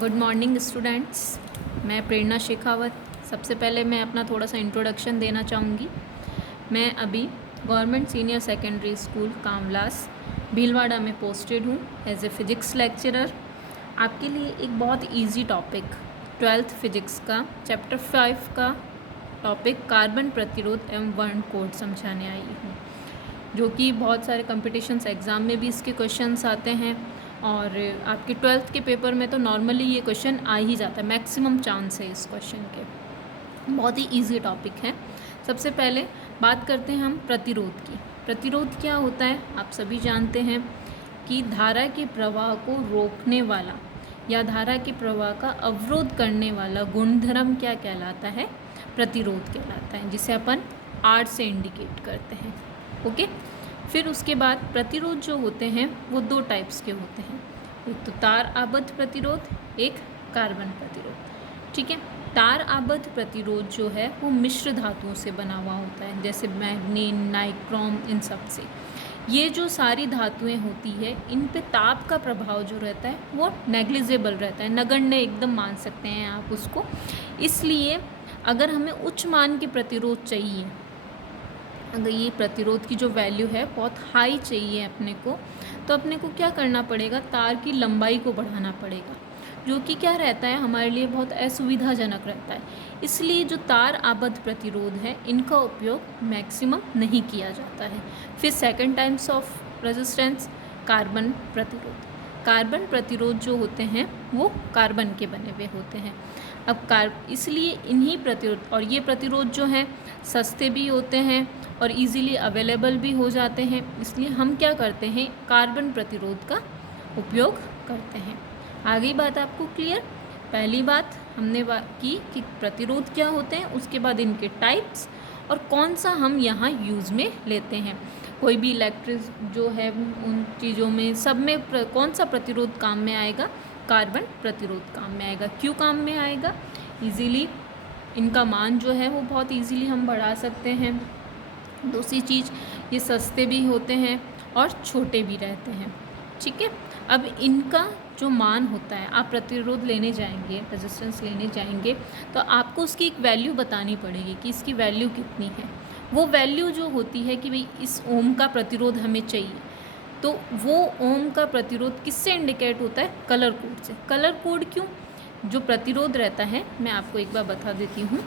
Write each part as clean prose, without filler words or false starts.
Good morning students. मैं प्रेरणा शेखावत। सबसे पहले मैं अपना थोड़ा सा इंट्रोडक्शन देना चाहूँगी। मैं अभी government senior secondary school Kamlas Bhilwara में पोस्टेड हूँ एज ए फिज़िक्स लेक्चरर। आपके लिए एक बहुत इजी टॉपिक 12th फिज़िक्स का चैप्टर 5 का टॉपिक कार्बन प्रतिरोध एवं वर्णकोड समझाने आई हूँ, जो कि बहुत सारे कॉम्पिटिशन्स एग्ज़ाम में भी इसके क्वेश्चंस आते हैं और आपके 12th के पेपर में तो नॉर्मली ये क्वेश्चन आ ही जाता है, मैक्सिमम चांस है इस क्वेश्चन के। बहुत ही इजी टॉपिक है। सबसे पहले बात करते हैं हम प्रतिरोध की। प्रतिरोध क्या होता है आप सभी जानते हैं कि धारा के प्रवाह को रोकने वाला या धारा के प्रवाह का अवरोध करने वाला गुणधर्म क्या कहलाता है? प्रतिरोध कहलाता है, जिसे अपन R से इंडिकेट करते हैं। ओके। फिर उसके बाद प्रतिरोध जो होते हैं वो दो टाइप्स के होते हैं, एक तो तार आबद्ध प्रतिरोध, एक कार्बन प्रतिरोध। ठीक है। तार आबद्ध प्रतिरोध जो है वो मिश्र धातुओं से बना हुआ होता है, जैसे मैग्नीन, नाइक्रोम, इन सब से। ये जो सारी धातुएं होती है इन पे ताप का प्रभाव जो रहता है वो नेग्लिजिबल रहता है, नगण्य एकदम मान सकते हैं आप उसको। इसलिए अगर हमें उच्च मान की प्रतिरोध चाहिए, अगर ये प्रतिरोध की जो वैल्यू है बहुत हाई चाहिए अपने को, तो अपने को क्या करना पड़ेगा? तार की लंबाई को बढ़ाना पड़ेगा, जो कि क्या रहता है हमारे लिए बहुत असुविधाजनक रहता है। इसलिए जो तार आबद्ध प्रतिरोध है इनका उपयोग मैक्सिमम नहीं किया जाता है। फिर second types of resistance carbon प्रतिरोध। कार्बन प्रतिरोध जो होते हैं वो कार्बन के बने हुए होते हैं। अब इसलिए इन्हीं प्रतिरोध, और ये प्रतिरोध जो हैं सस्ते भी होते हैं और इजीली अवेलेबल भी हो जाते हैं, इसलिए हम क्या करते हैं? कार्बन प्रतिरोध का उपयोग करते हैं। आगे बात आपको क्लियर? पहली बात हमने की कि प्रतिरोध क्या होते हैं, उसके बाद इनके टाइप्स और कौन सा हम यहाँ यूज़ में लेते हैं। कोई भी इलेक्ट्रिक जो है उन चीज़ों में सब में कौन सा प्रतिरोध काम में आएगा? कार्बन प्रतिरोध काम में आएगा। क्यों काम में आएगा? इजीली इनका मान जो है वो बहुत इजीली हम बढ़ा सकते हैं। दूसरी चीज़, ये सस्ते भी होते हैं और छोटे भी रहते हैं। ठीक है। अब इनका जो मान होता है, आप प्रतिरोध लेने जाएंगे, रेजिस्टेंस लेने जाएंगे, तो आपको उसकी एक वैल्यू बतानी पड़ेगी कि इसकी वैल्यू कितनी है। वो वैल्यू जो होती है कि भाई इस ओम का प्रतिरोध हमें चाहिए, तो वो ओम का प्रतिरोध किससे इंडिकेट होता है? कलर कोड से। कलर कोड क्यों? जो प्रतिरोध रहता है, मैं आपको एक बार बता देती हूँ,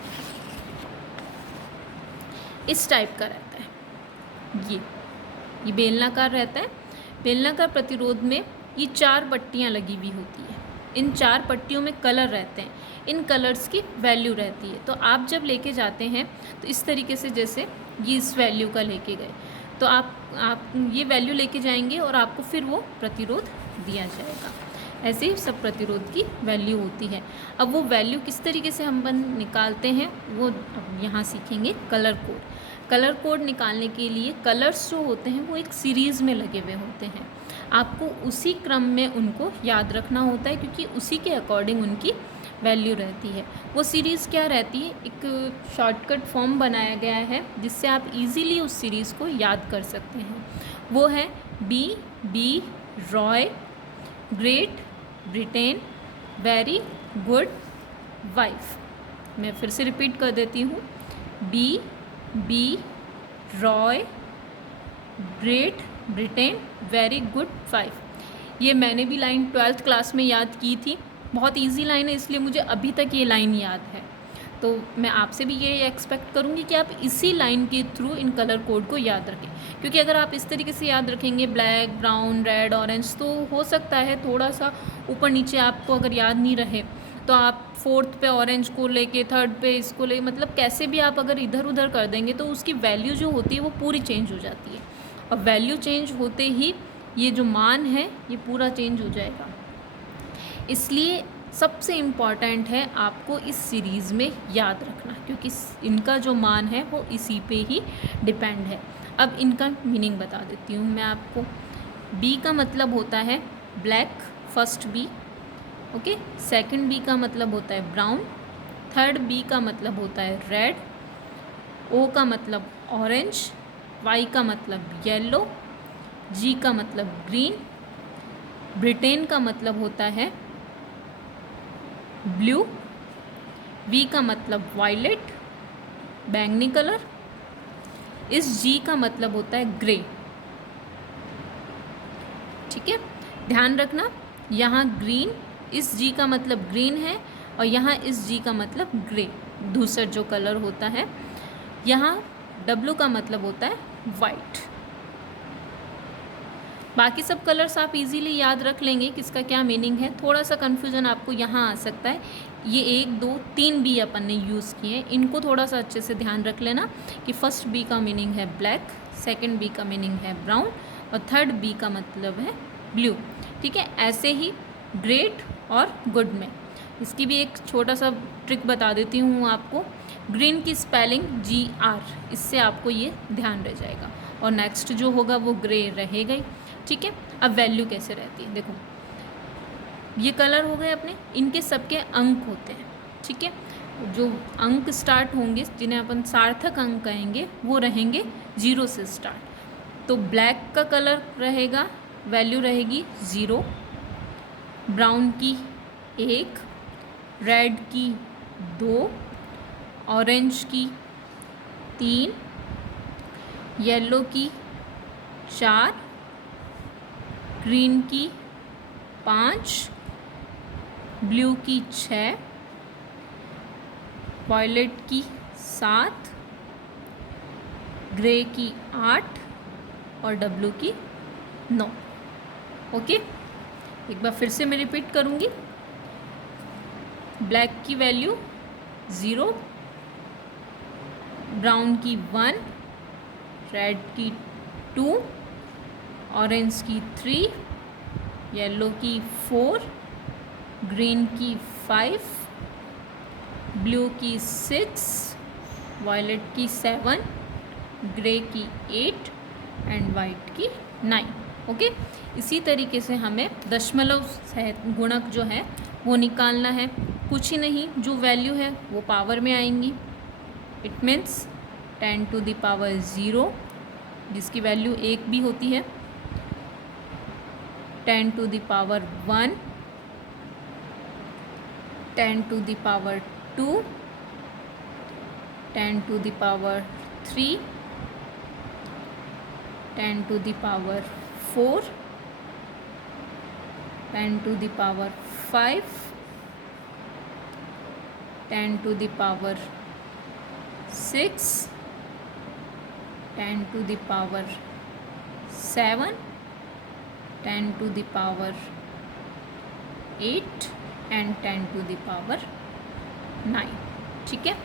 इस टाइप का रहता है। ये बेलनाकार रहता है। बेलनाकार प्रतिरोध में ये 4 पट्टियाँ लगी हुई होती है। इन 4 पट्टियों में कलर रहते हैं, इन कलर्स की वैल्यू रहती है। तो आप जब लेके जाते हैं तो इस तरीके से, जैसे ये इस वैल्यू का लेके गए, तो आप ये वैल्यू लेके जाएंगे और आपको फिर वो प्रतिरोध दिया जाएगा। ऐसे ही सब प्रतिरोध की वैल्यू होती है। अब वो वैल्यू किस तरीके से हम निकालते हैं वो अब यहाँ सीखेंगे। Colour code. कलर कोड निकालने के लिए कलर्स जो होते हैं वो एक सीरीज़ में लगे हुए होते हैं। आपको उसी क्रम में उनको याद रखना होता है, क्योंकि उसी के अकॉर्डिंग उनकी वैल्यू रहती है। वो सीरीज़ क्या रहती है? एक शॉर्टकट फॉर्म बनाया गया है जिससे आप इजीली उस सीरीज़ को याद कर सकते हैं। वो है B Roy, Great Britain, very good wife. मैं फिर से रिपीट कर देती हूँ। B Roy, Great Britain, very good wife. ये मैंने भी लाइन 12th क्लास में याद की थी। बहुत इजी लाइन है, इसलिए मुझे अभी तक ये लाइन याद है। तो मैं आपसे भी ये एक्सपेक्ट करूँगी कि आप इसी लाइन के थ्रू इन कलर कोड को याद रखें, क्योंकि अगर आप इस तरीके से याद रखेंगे ब्लैक, ब्राउन, रेड, ऑरेंज, तो हो सकता है थोड़ा सा ऊपर नीचे आपको अगर याद नहीं रहे तो आप 4th पे ऑरेंज को लेके, 3rd पे इसको ले, मतलब कैसे भी आप अगर इधर उधर कर देंगे तो उसकी वैल्यू जो होती है वो पूरी चेंज हो जाती है। और वैल्यू चेंज होते ही ये जो मान है ये पूरा चेंज हो जाएगा। इसलिए सबसे इम्पॉर्टेंट है आपको इस सीरीज़ में याद रखना, क्योंकि इनका जो मान है वो इसी पे ही डिपेंड है। अब इनका मीनिंग बता देती हूँ मैं आपको। बी का मतलब होता है black, first B. Okay. Second B का मतलब होता है ब्राउन। थर्ड बी का मतलब होता है रेड। ओ का मतलब ऑरेंज। वाई का मतलब येलो। जी का मतलब ग्रीन। ब्रिटेन का मतलब होता है ब्लू, वी का मतलब वायलेट बैंगनी कलर, इस जी का मतलब होता है ग्रे। ठीक है, ध्यान रखना यहाँ ग्रीन, इस जी का मतलब ग्रीन है और यहाँ इस जी का मतलब ग्रे, धूसर जो कलर होता है। यहाँ डब्लू का मतलब होता है वाइट। बाकी सब कलर्स आप इजीली याद रख लेंगे किसका क्या मीनिंग है। थोड़ा सा कन्फ्यूजन आपको यहाँ आ सकता है, ये 1 2 3 बी अपन ने यूज़ किए हैं, इनको थोड़ा सा अच्छे से ध्यान रख लेना कि फर्स्ट बी का मीनिंग है ब्लैक, सेकंड बी का मीनिंग है ब्राउन और थर्ड बी का मतलब है ब्लू। ठीक है, ऐसे ही ग्रेट और गुड में इसकी भी एक छोटा सा ट्रिक बता देती हूँ आपको। ग्रीन की स्पेलिंग GR, इससे आपको ये ध्यान रह जाएगा। और नेक्स्ट जो होगा वो ग्रे रहेगा ही। ठीक है, अब वैल्यू कैसे रहती है, देखो ये कलर हो गए अपने, इनके सबके अंक होते हैं। ठीक है, जो अंक स्टार्ट होंगे जिन्हें अपन सार्थक अंक कहेंगे वो रहेंगे 0 से स्टार्ट। तो ब्लैक का कलर रहेगा, वैल्यू रहेगी 0, ब्राउन की 1, रेड की 2, ऑरेंज की 3, येलो की 4, ग्रीन की 5, ब्लू की 6, वायलेट की 7, ग्रे की 8 और डब्लू की 9। ओके, एक बार फिर से मैं रिपीट करूँगी। ब्लैक की वैल्यू 0, ब्राउन की 1, रेड की 2, ऑरेंज की 3, येलो की 4, ग्रीन की 5, ब्लू की 6, वायलेट की 7, ग्रे की 8 एंड वाइट की 9। ओके, इसी तरीके से हमें दशमलव गुणक जो है वो निकालना है। कुछ ही नहीं, जो वैल्यू है वो पावर में आएंगी। It means 10 to the power 0, जिसकी वैल्यू 1 भी होती है, 10 to the power 1, 10 to the power 2, 10 to the power 3, 10 to the power 4, 10 to the power 5, 10 to the power 6, 10 to the power 7, 10 to the power 8 and 10 to the power 9। ठीक है,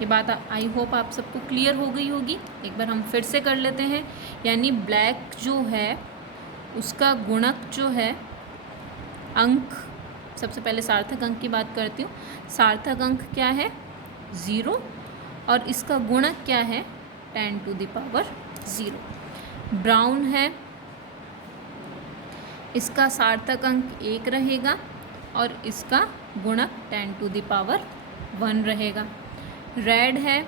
ये बात I hope आप सबको clear हो गई होगी। एक बार हम फिर से कर लेते हैं। यानी ब्लैक जो है उसका गुणक जो है अंक, सबसे पहले सार्थक अंक की बात करती हूँ। सार्थक अंक क्या है 0 और इसका गुणक क्या है 10 टू द पावर 0। ब्राउन है, इसका सार्थक अंक 1 रहेगा और इसका गुणक 10 टू द पावर 1 रहेगा। रेड है,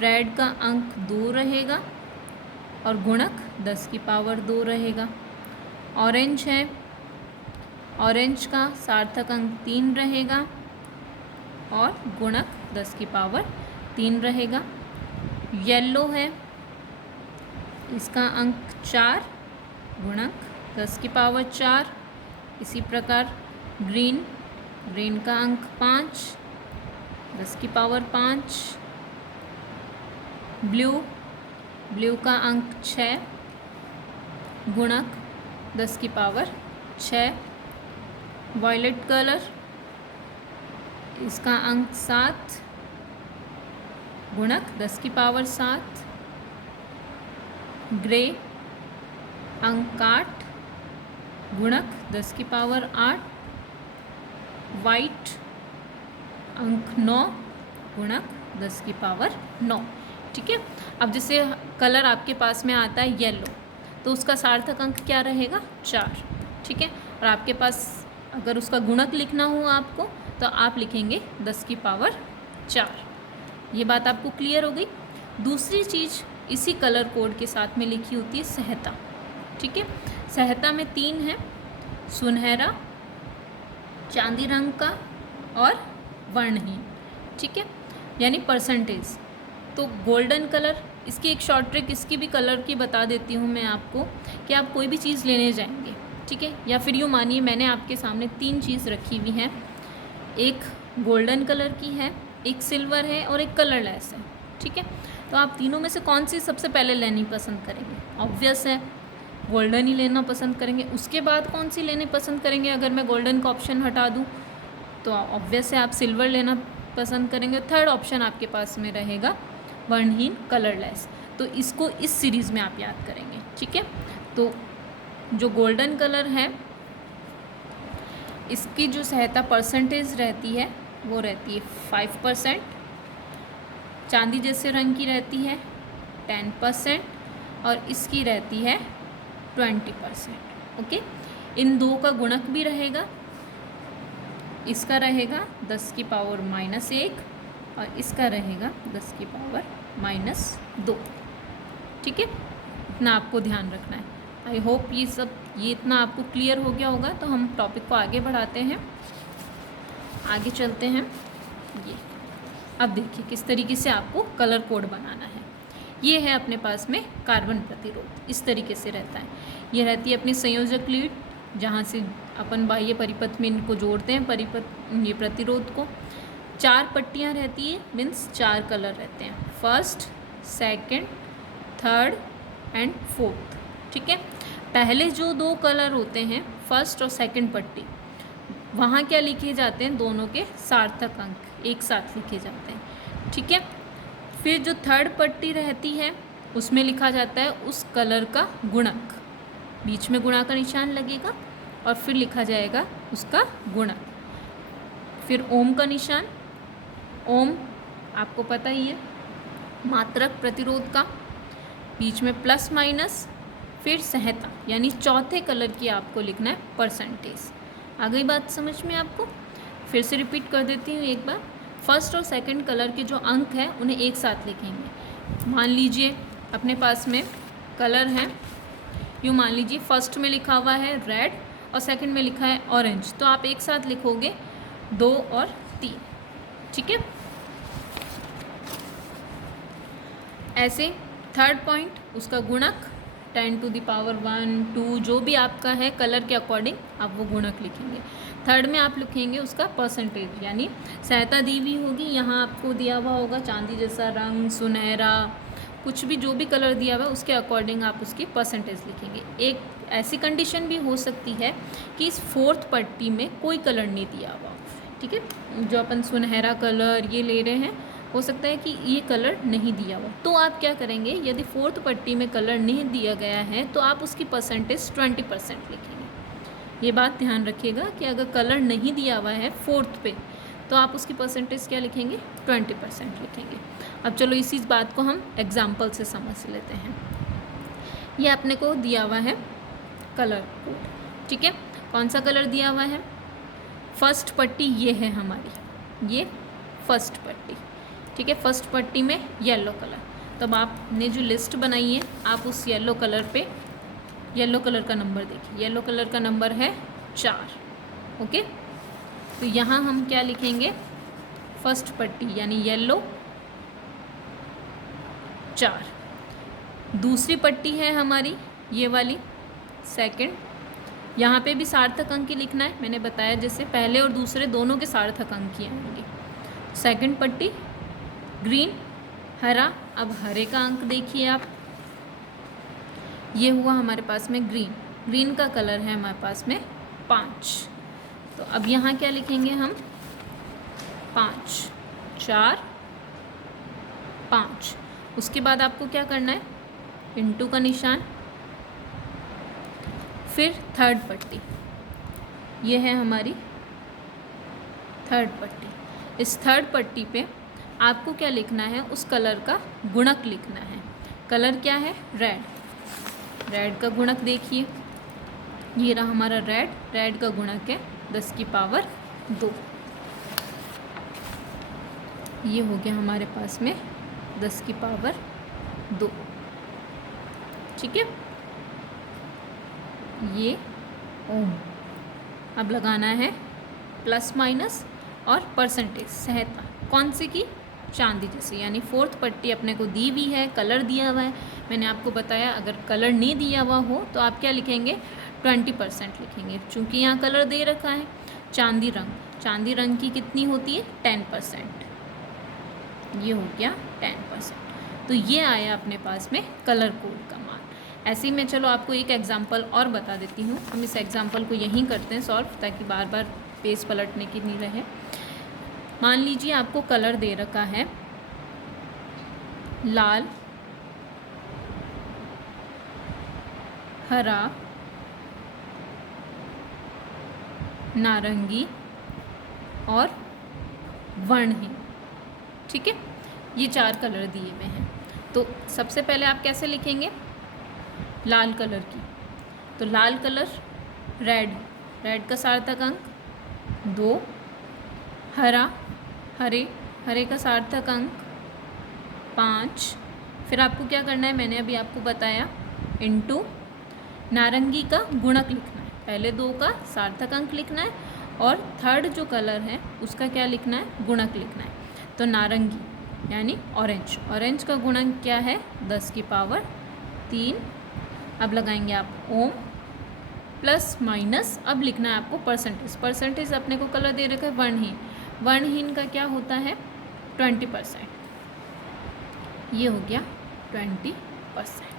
रेड का अंक 2 रहेगा और गुणक 10 की पावर 2 रहेगा। ऑरेंज है, ऑरेंज का सार्थक अंक 3 रहेगा और गुणक 10 की पावर 3 रहेगा। येलो है, इसका अंक 4, गुणक 10 की पावर 4। इसी प्रकार ग्रीन, ग्रीन का अंक 5, 10 की पावर 5। ब्लू, ब्लू का अंक 6, गुणक 10 की पावर 6। वायलेट कलर, इसका अंक 7, गुणक 10 की पावर 7। ग्रे अंक 8, गुणक 10 की पावर 8। वाइट अंक 9, गुणक 10 की पावर 9। ठीक है, अब जैसे कलर आपके पास में आता है येलो, तो उसका सार्थक अंक क्या रहेगा 4। ठीक है, और आपके पास अगर उसका गुणक लिखना हो आपको तो आप लिखेंगे 10 की पावर 4। ये बात आपको क्लियर हो गई। दूसरी चीज़ इसी कलर कोड के साथ में लिखी होती है सहता। ठीक है, सहता में 3 है, सुनहरा, चांदी रंग का और वर्णहीन, ठीक है, यानी परसेंटेज। तो गोल्डन कलर, इसकी एक शॉर्ट ट्रिक इसकी भी कलर की बता देती हूँ मैं आपको, कि आप कोई भी चीज़ लेने जाएंगे, ठीक है, या फिर यूँ मानिए मैंने आपके सामने 3 चीज़ रखी हुई हैं, एक गोल्डन कलर की है, एक सिल्वर है और एक कलरलेस है, ठीक है। तो आप तीनों में से कौन सी सबसे पहले लेनी पसंद करेंगे? ऑब्वियस है गोल्डन ही लेना पसंद करेंगे। उसके बाद कौन सी लेनी पसंद करेंगे? अगर मैं गोल्डन का ऑप्शन हटा दूँ तो ऑब्वियस है आप सिल्वर लेना पसंद करेंगे। थर्ड ऑप्शन आपके पास में रहेगा वर्णहीन कलरलेस। तो इसको इस सीरीज़ में आप याद करेंगे, ठीक है। तो जो गोल्डन कलर है इसकी जो सहायता परसेंटेज रहती है वो रहती है 5%, चांदी जैसे रंग की रहती है 10% और इसकी रहती है 20%, ओके। इन दो का गुणक भी रहेगा, इसका रहेगा 10 की पावर -1 और इसका रहेगा 10 की पावर -2, ठीक है। इतना आपको ध्यान रखना है। आई होप ये इतना आपको क्लियर हो गया होगा। तो हम टॉपिक को आगे बढ़ाते हैं, आगे चलते हैं। ये अब देखिए किस तरीके से आपको कलर कोड बनाना है। ये है अपने पास में कार्बन प्रतिरोध, इस तरीके से रहता है। ये रहती है अपनी संयोजक लीड, जहाँ से अपन बाह्य परिपथ में इनको जोड़ते हैं, ये प्रतिरोध को। 4 पट्टियाँ रहती है, मीन्स 4 कलर रहते हैं, first, second, third and fourth, ठीक है। पहले जो 2 कलर होते हैं, फर्स्ट और सेकंड पट्टी, वहाँ क्या लिखे जाते हैं? दोनों के सार्थक अंक एक साथ लिखे जाते हैं, ठीक है। फिर जो थर्ड पट्टी रहती है उसमें लिखा जाता है उस कलर का गुणक, बीच में गुणा का निशान लगेगा और फिर लिखा जाएगा उसका गुणक। फिर ओम का निशान, ओम आपको पता ही है मात्रक प्रतिरोध का, बीच में प्लस माइनस, फिर सहता यानी चौथे कलर की आपको लिखना है परसेंटेज। आ गई बात समझ में आपको? फिर से रिपीट कर देती हूँ एक बार। फर्स्ट और सेकंड कलर के जो अंक हैं उन्हें एक साथ लिखेंगे। मान लीजिए अपने पास में कलर है, यूँ मान लीजिए फर्स्ट में लिखा हुआ है रेड और सेकंड में लिखा है ऑरेंज, तो आप एक साथ लिखोगे 2 और 3, ठीक है। ऐसे थर्ड पॉइंट उसका गुणक 10 टू द पावर 1, 2 जो भी आपका है कलर के अकॉर्डिंग आप वो गुणक लिखेंगे। थर्ड में आप लिखेंगे उसका परसेंटेज, यानी सहायता दी हुई होगी, यहाँ आपको दिया हुआ होगा चांदी जैसा रंग, सुनहरा, कुछ भी जो भी कलर दिया हुआ है उसके अकॉर्डिंग आप उसकी परसेंटेज लिखेंगे। एक ऐसी कंडीशन भी हो सकती है कि इस फोर्थ पट्टी में कोई कलर नहीं दिया हुआ, ठीक है। जो अपन सुनहरा कलर ये ले रहे हैं, हो सकता है कि ये कलर नहीं दिया हुआ, तो आप क्या करेंगे? यदि फोर्थ पट्टी में कलर नहीं दिया गया है तो आप उसकी परसेंटेज 20% लिखेंगे। ये बात ध्यान रखिएगा कि अगर कलर नहीं दिया हुआ है फोर्थ पे तो आप उसकी परसेंटेज क्या लिखेंगे? 20% लिखेंगे। अब चलो इसी बात को हम एग्जाम्पल से समझ लेते हैं। ये अपने को दिया हुआ है कलर कोड, ठीक है। कौन सा कलर दिया हुआ है? फर्स्ट पट्टी ये है हमारी, ये फर्स्ट पट्टी, ठीक है। फर्स्ट पट्टी में येलो कलर, तब आपने जो लिस्ट बनाई है आप उस येलो कलर पे, येलो कलर का नंबर देखिए, येलो कलर का नंबर है 4, ओके। तो यहाँ हम क्या लिखेंगे? फर्स्ट पट्टी यानी येलो 4। दूसरी पट्टी है हमारी ये वाली सेकंड, यहाँ पे भी सार्थक अंक ही लिखना है, मैंने बताया जैसे पहले और दूसरे दोनों के सार्थक अंक ही आएंगे। सेकंड पट्टी ग्रीन, हरा, अब हरे का अंक देखिए आप, ये हुआ हमारे पास में ग्रीन, ग्रीन का कलर है हमारे पास में 5। तो अब यहाँ क्या लिखेंगे हम? 5, 4, 5। उसके बाद आपको क्या करना है? इंटू का निशान, फिर थर्ड पट्टी, ये है हमारी थर्ड पट्टी। इस थर्ड पट्टी पे आपको क्या लिखना है? उस कलर का गुणक लिखना है। कलर क्या है? रेड, रेड का गुणक देखिए, ये रहा हमारा रेड, रेड का गुणक है 10 की पावर 2। ये हो गया हमारे पास में 10 की पावर 2, ठीक है। ये ओम। अब लगाना है प्लस माइनस और परसेंटेज सहायता कौन से की, चांदी जैसे, यानी फोर्थ पट्टी अपने को दी हुई है, कलर दिया हुआ है। मैंने आपको बताया अगर कलर नहीं दिया हुआ हो तो आप क्या लिखेंगे, 20% लिखेंगे। चूँकि यहाँ कलर दे रखा है चांदी रंग, चांदी रंग की कितनी होती है 10%, ये हो गया 10%। तो ये आया अपने पास में कलर कोड का मान। ऐसे ही मैं चलो आपको एक एग्जांपल और बता देती हूँ। हम इस एग्जांपल को यहीं करते हैं सॉल्व, ताकि बार बार पेज पलटने की नहीं रहे। मान लीजिए आपको कलर दे रखा है लाल, हरा, नारंगी और वर्णहीन, ठीक है। ये 4 कलर दिए हुए हैं। तो सबसे पहले आप कैसे लिखेंगे, लाल कलर की, तो लाल कलर रेड, रेड का सार्थक अंक 2, हरा, हरे, हरे का सार्थक अंक 5। फिर आपको क्या करना है, मैंने अभी आपको बताया, इनटू नारंगी का गुणक लिखना है। पहले 2 का सार्थक अंक लिखना है और थर्ड जो कलर है उसका क्या लिखना है, गुणक लिखना है। तो नारंगी यानी ऑरेंज, ऑरेंज का गुणक क्या है 10 की पावर 3। अब लगाएंगे आप ओम, प्लस माइनस, अब लिखना है आपको परसेंटेज, परसेंटेज अपने को कलर दे रखा है वर्णहीन, वर्णहीन का क्या होता है 20%, ये हो गया 20%।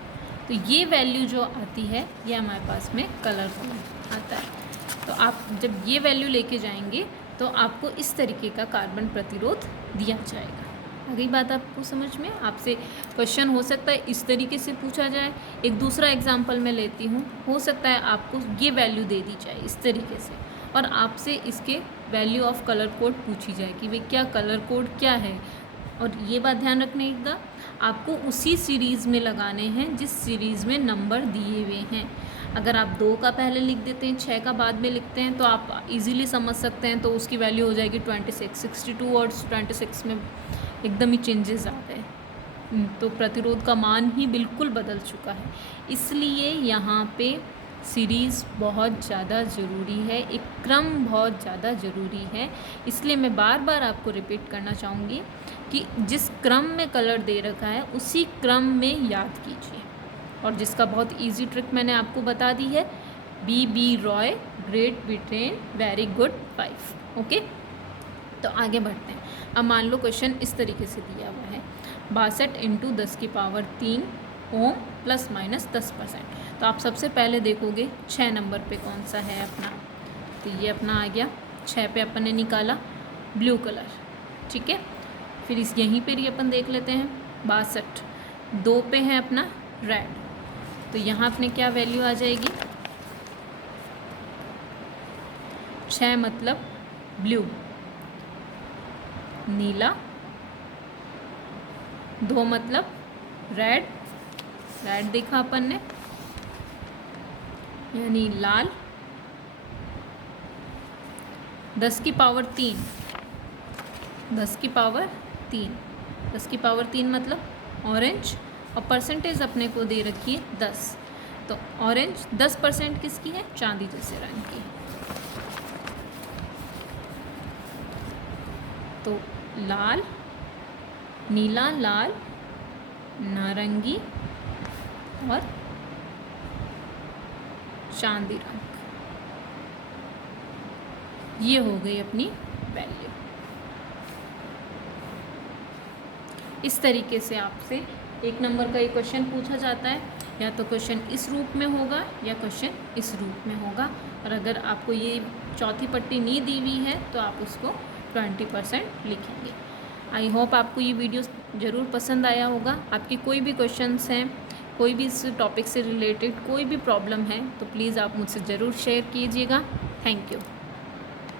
तो ये वैल्यू जो आती है ये हमारे पास में कलर कोड आता है। तो आप जब ये वैल्यू लेके जाएंगे तो आपको इस तरीके का कार्बन प्रतिरोध दिया जाएगा। आ गई बात आपको समझ में। आपसे क्वेश्चन हो सकता है इस तरीके से पूछा जाए। एक दूसरा एग्जांपल मैं लेती हूँ, हो सकता है आपको ये वैल्यू दे दी जाए इस तरीके से और आपसे इसके वैल्यू ऑफ कलर कोड पूछी जाए कि भाई क्या कलर कोड क्या है। और ये बात ध्यान रखने का, आपको उसी सीरीज़ में लगाने हैं जिस सीरीज़ में नंबर दिए हुए हैं। अगर आप 2 का पहले लिख देते हैं, 6 का बाद में लिखते हैं तो आप इजीली समझ सकते हैं। तो उसकी वैल्यू हो जाएगी 26, 62 और 26 में एकदम ही चेंजेस आ गए। तो प्रतिरोध का मान ही बिल्कुल बदल चुका है। इसलिए यहाँ पे सीरीज़ बहुत ज़्यादा ज़रूरी है, एक क्रम बहुत ज़्यादा ज़रूरी है। इसलिए मैं बार बार आपको रिपीट करना चाहूँगी कि जिस क्रम में कलर दे रखा है उसी क्रम में याद कीजिए। और जिसका बहुत इजी ट्रिक मैंने आपको बता दी है, B Roy, Great Britain, very good 5। Okay, तो आगे बढ़ते हैं। अब मान लो क्वेश्चन इस तरीके से दिया हुआ है, 62 इंटू 10 की पावर 3 ओम प्लस माइनस 10%। तो आप सबसे पहले देखोगे 6 नंबर पे कौन सा है अपना, तो ये अपना आ गया 6 पे अपन ने निकाला ब्लू कलर, ठीक है। फिर इस यहीं पर ही अपन देख लेते हैं 62, 2 पे है अपना रेड, तो यहाँ अपने क्या वैल्यू आ जाएगी, 6 मतलब ब्लू, नीला, 2 मतलब रेड, रेड देखा अपन ने यानी लाल, 10 की पावर 3, 10 की पावर 3, 10 की पावर 3 मतलब ऑरेंज, और परसेंटेज अपने को दे रखी है 10। तो ऑरेंज 10% किसकी है, चांदी जैसे रंग की। तो लाल, नीला, लाल, नारंगी और चांदी रंग, ये हो गई अपनी वैल्यू। इस तरीके से आपसे 1 नंबर का ये क्वेश्चन पूछा जाता है, या तो क्वेश्चन इस रूप में होगा या क्वेश्चन इस रूप में होगा। और अगर आपको ये चौथी पट्टी नहीं दी हुई है तो आप उसको 20% लिखेंगे। आई होप आपको ये वीडियो ज़रूर पसंद आया होगा। आपके कोई भी क्वेश्चंस हैं, कोई भी इस टॉपिक से रिलेटेड कोई भी प्रॉब्लम है तो प्लीज़ आप मुझसे ज़रूर शेयर कीजिएगा। Thank you.